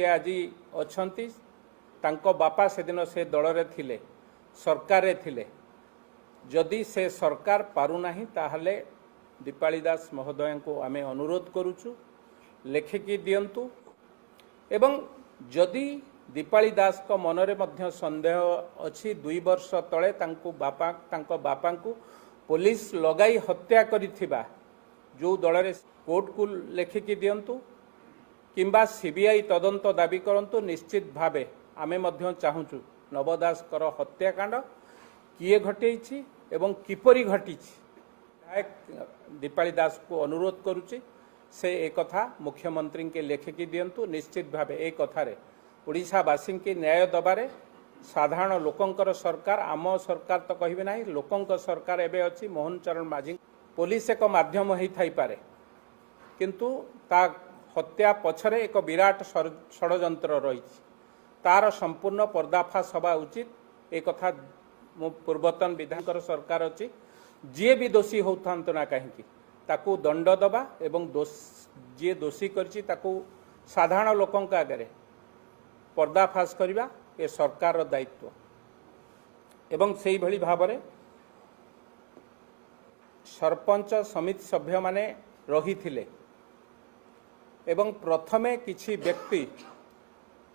से आज अछंती तांको बापा से दिन से दल रे थिले सरकार रे थिले जदि से सरकार पारुनाही ताहले दीपाली दास महोदय को आमे अनुरोध करूचु लेखिकी दियंतु एवं जदि दीपाली दास को मनरे मध्य संदेह अछि 2 वर्ष तले तांको बापा को पुलिस लगाई हत्या करिथिबा जो दल रे कोर्ट को लेखिकी दियंतु किंबा सीबीआई तदंत दाबी करंतु निश्चित भावे आमे मध्य चाहूचु नवदास कर हत्याकांड किए घटेछि एवं किपरि घटिछि दीपाली दास को अनुरोध करुछि से एक कथा मुख्यमंत्री के लेखिकी दियंतु निश्चित भावे एक कथारे ओडिशावासी की न्याय दबारे साधारण लोकंकर सरकार आम सरकार तो कहबे नाही लोकंक सरकार एबे अछि मोहन चरण माझी पुलिस एक माध्यम होई थाई पारे किंतु ता हत्या पछरे एक विराट षड्यंत्र रही तार संपूर्ण पर्दाफाश हवा उचित एक कथा पूर्वतन विधानकर सरकार अच्छी जी भी दोषी होता ना कहीं ताकू दंड दबा एवं जी दोषी करछि ताकू साधारण लोकों आगे पर्दाफाश करवा ए सरकार दायित्व एवं से भली भावरे सरपंच समिति सभ्य माने रही थिले एवं प्रथमे किछि व्यक्ति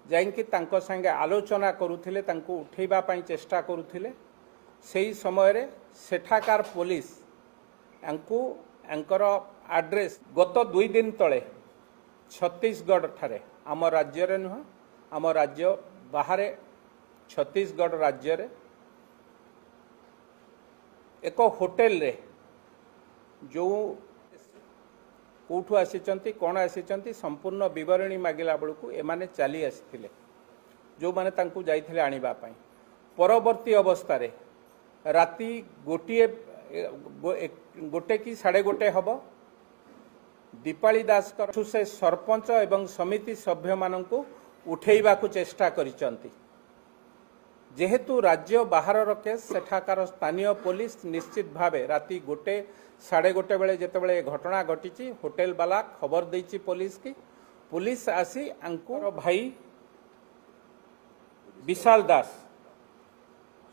जाइंकी तांको संगे आलोचना करुथिले तांको उठेबा पई चेष्टा करुथिले सेही समय रे सेठाकार पुलिस अंकु अंकर एड्रेस गत 2 दिन तले छत्तीसगढ़ ठारे आम राज्य रे नुह आम राज्य बाहर छत्तीसगढ़ राज्य रे एक होटेल रे जो कौठू आसी कौन आसी संपूर्ण बरणी मागिला बेलू एमाने चली आसी जो माने तांकू जाइथिले आनिबा पई परवर्ती अवस्था रे राति गोटे कि 1:30 हब दीपाली दास से सरपंच एवं समिति सभ्य मानकू उठेइबा को चेष्टा करिसंती जेहेतु राज्य बाहर केस सेठाकार स्थानीय पुलिस निश्चित भावे राति 1:30 बेले जिते घटना घटी होटेल वाला खबर देछि पुलिस की पुलिस आसी अंकुर भाई विशाल दास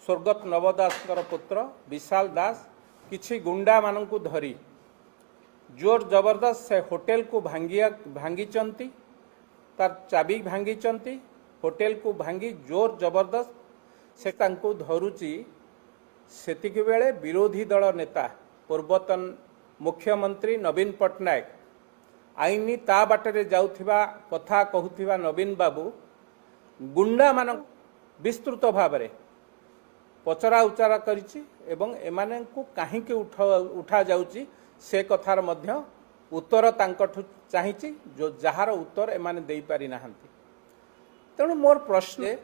स्वर्गत नवदास पुत्र विशाल दास किछि गुंडा मानकू धरी जोर जबरदस्त से होटेल को भांगी तार चाबी भांगी होटेल को भांगी जोर जबरदस्त से तांकू धरुची सेतिक बेले विरोधी दल नेता पूर्वतन मुख्यमंत्री नवीन पट्टनायक आईनी ता बाटरे जाउथिबा कथा कहूथिबा नवीन बाबू गुंडा मान विस्तृत भाव में पचरा उचारा करिछि एवं एमाने को काहे के उठा जाउची से कथार मध्य उत्तर तांकठु चाहिछि जो जहार उत्तर एमाने देई पारि नाहंती तेणु मोर प्रश्न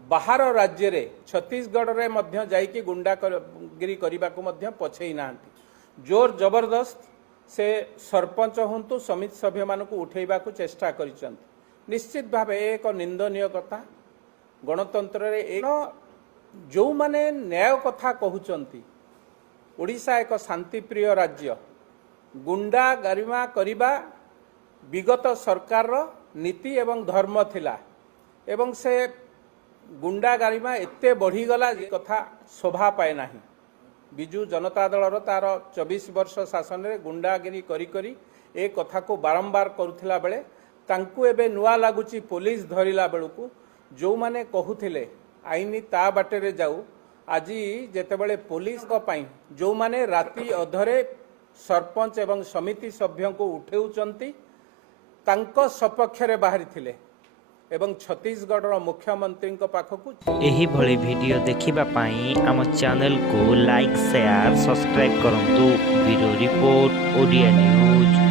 बाहर राज्य रे छत्तीसगढ़ रे मध्य जाइकी गुंडागिरी करने को मध्य पछेई नाहंती जोर जबरदस्त से सरपंच हूँ समिति सभ्य मान उठेबा को चेष्टा करिसंती निश्चित भाव एक निंदनीय कथा गणतंत्र रे जो माने न्याय कथा कहउचंती ओडिशा एक शांतिप्रिय राज्य गुंडा गरिमा करिबा विगत सरकार रो नीति एवं धर्म थिला एवं से गुंडा गरिमा एते बढ़ी गला कथा शोभा पाए नाही बिजू जनता दल तार 24 वर्ष शासन में गुंडागिरी करी करी ए कथा को बारंबार करुथिला बेले तांकू एबे नुआ लागुची पुलिस धरिला बेलू जो माने कहूथिले आईनी ता बाटेरे जाऊ आज जेतेबेले पुलिस को पाई जो माने राति अधरे सरपंच एवं समिति सभ्यों को उठेउचंती तांको सपक्ष रे बाहरी थिले एवं छत्तीसगढ़ मुख्यमंत्री पाखकू एही भली वीडियो देखिबा पाई आम चैनल को लाइक शेयर सब्सक्राइब करंतु। Bureau report Odia news.